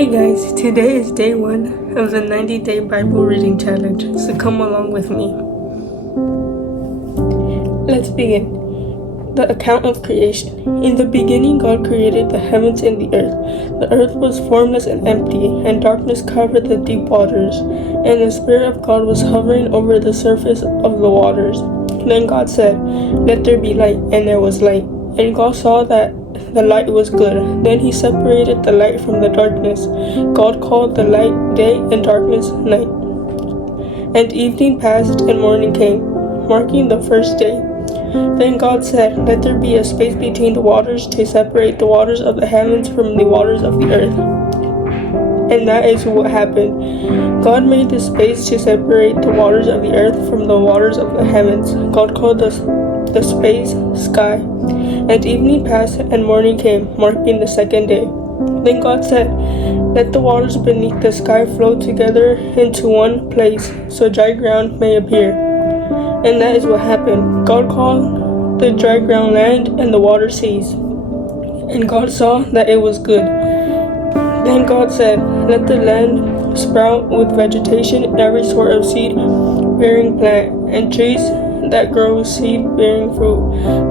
Hey guys, today is day 1 of the 90-day Bible reading challenge, so come along with me. Let's begin. The account of creation. In the beginning, God created the heavens and the earth. The earth was formless and empty, and darkness covered the deep waters, and the Spirit of God was hovering over the surface of the waters. Then God said, "Let there be light," and there was light. And God saw that the light was good. Then he separated the light from the darkness. God called the light day and darkness night. And evening passed and morning came, marking the first day. Then God said, "Let there be a space between the waters to separate the waters of the heavens from the waters of the earth." And that is what happened. God made the space to separate the waters of the earth from the waters of the heavens. God called the space sky. And evening passed and morning came, marking the second day. Then God said, "Let the waters beneath the sky flow together into one place, so dry ground may appear." And that is what happened. God called the dry ground land and the water seas. And God saw that it was good. Then God said, "Let the land sprout with vegetation and every sort of seed-bearing plant, and trees that grow seed-bearing fruit.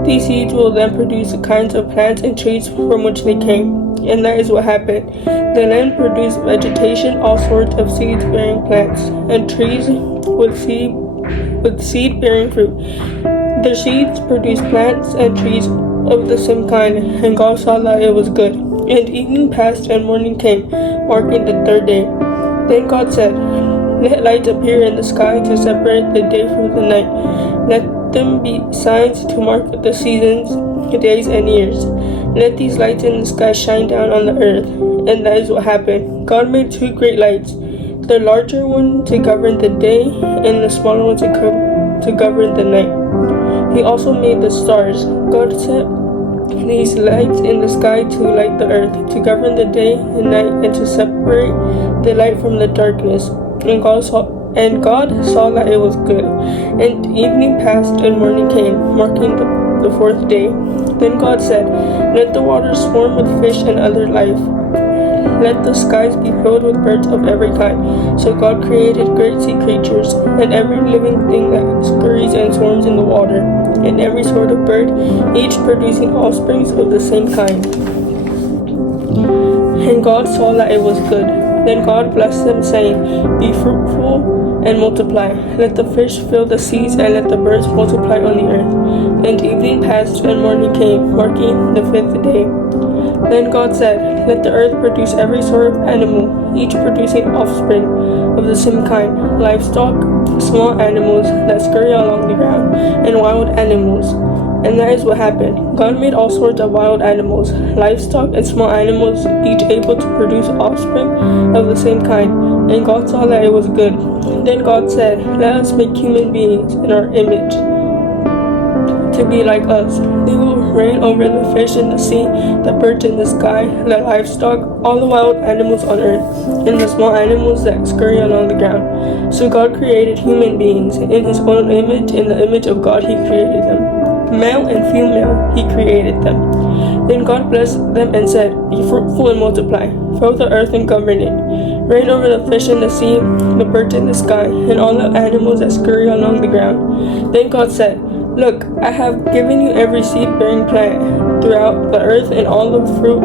These seeds will then produce the kinds of plants and trees from which they came." And that is what happened. The land produced vegetation, all sorts of seed-bearing plants, and trees with seed-bearing fruit. Their seeds produced plants and trees of the same kind, and God saw that it was good. And evening passed and morning came, marking the third day. Then God said, "Let lights appear in the sky to separate the day from the night. Let them be signs to mark the seasons, days, and years. Let these lights in the sky shine down on the earth." And that is what happened. God made two great lights, the larger one to govern the day, and the smaller one to govern the night. He also made the stars. God set these lights in the sky to light the earth, to govern the day and night, and to separate the light from the darkness. And God saw that it was good. And evening passed and morning came, marking the fourth day. Then God said, "Let the waters swarm with fish and other life. Let the skies be filled with birds of every kind." So God created great sea creatures, and every living thing that scurries and swarms in the water, and every sort of bird, each producing offsprings of the same kind. And God saw that it was good. Then God blessed them, saying, "Be fruitful and multiply. Let the fish fill the seas, and let the birds multiply on the earth." And evening passed and morning came, marking the fifth day. Then God said, "Let the earth produce every sort of animal, each producing offspring of the same kind, livestock, small animals that scurry along the ground, and wild animals." And that is what happened. God made all sorts of wild animals, livestock, and small animals, each able to produce offspring of the same kind. And God saw that it was good. Then God said, "Let us make human beings in our image, to be like us. They will reign over the fish in the sea, the birds in the sky, the livestock, all the wild animals on earth, and the small animals that scurry along the ground." So God created human beings in his own image. In the image of God he created them. Male and female he created them. Then God blessed them and said, "Be fruitful and multiply. Fill the earth and govern it. Reign over the fish in the sea, the birds in the sky, and all the animals that scurry along the ground." Then God said, "Look, I have given you every seed-bearing plant throughout the earth, and all the fruit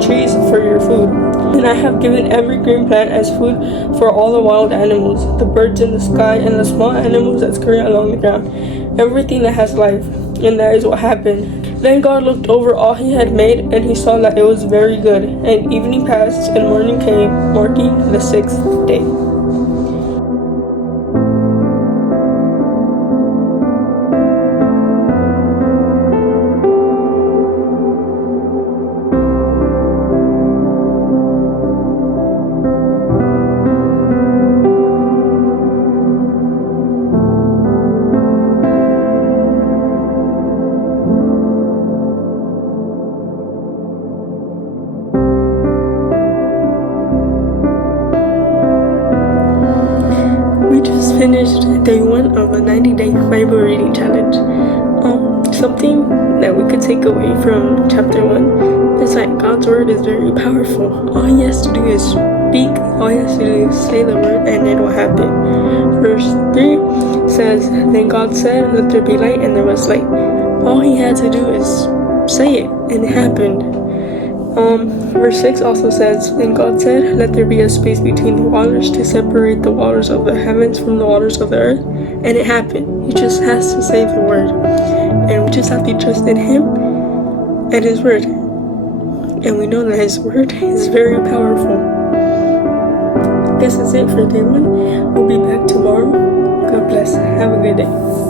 trees for your food. And I have given every green plant as food for all the wild animals, the birds in the sky, and the small animals that scurry along the ground, everything that has life." And that is what happened. Then God looked over all he had made, and he saw that it was very good. And evening passed and morning came, marking the sixth day. We just finished day 1 of a 90-day Bible reading challenge. something that we could take away from chapter 1 is that God's word is very powerful. All he has to do is speak, all he has to do is say the word, and it will happen. Verse 3 says, Then God said, Let there be light, and there was light. All he had to do is say it, and it happened. Verse 6 also says, Then God said, Let there be a space between the waters to separate the waters of the heavens from the waters of the earth. And it happened. He just has to say the word. And we just have to trust in him and his word. And we know that his word is very powerful. This is it for day 1. We'll be back tomorrow. God bless. Have a good day.